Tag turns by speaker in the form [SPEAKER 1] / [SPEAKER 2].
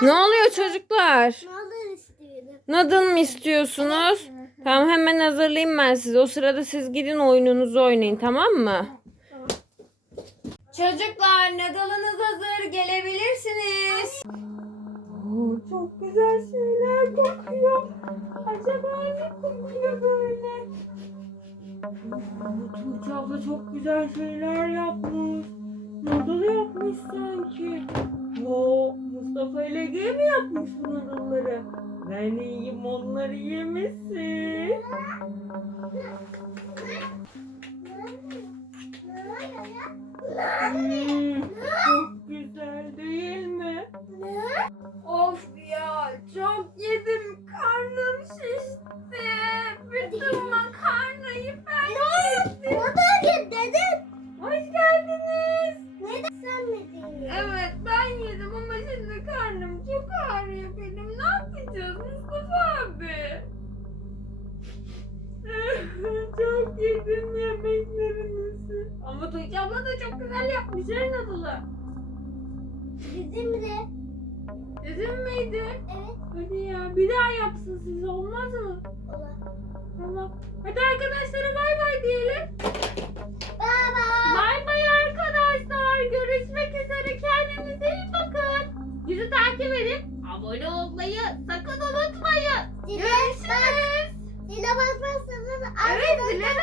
[SPEAKER 1] Ne oluyor çocuklar?
[SPEAKER 2] Noodle istiyorum.
[SPEAKER 1] Mı istiyorsunuz? Tamam hemen hazırlayayım ben size. O sırada siz gidin oyununuzu oynayın tamam mı? Çocuklar noodle'ınız hazır. Gelebilirsiniz. çok güzel şeyler kokuyor. Acaba ne kokuyor böyle? Tuğçe abla çok güzel şeyler yapmış. Noodle yapmış yapmış bu noodle'ları? Ben yiyeyim onları yemesin. Hmm, çok güzel değil mi? Of ya çok yedim yedim yemeklerinizi. Ama Tuğçe abla da çok güzel yapmış her nadılı.
[SPEAKER 2] Bizim de.
[SPEAKER 1] Üzüm müydü?
[SPEAKER 2] Evet.
[SPEAKER 1] Hadi ya bir daha yapsın size olmaz mı?
[SPEAKER 2] Olur.
[SPEAKER 1] Tamam. Hadi arkadaşlara bay bay diyelim.
[SPEAKER 2] Baba.
[SPEAKER 1] Bay bay arkadaşlar. Görüşmek üzere. Kendinize iyi bakın. Bizi takip edin. Abone olmayı sakın unutmayın.
[SPEAKER 2] Zile,
[SPEAKER 1] Görüşürüz.
[SPEAKER 2] zile basmazsanız
[SPEAKER 1] Evet zile de.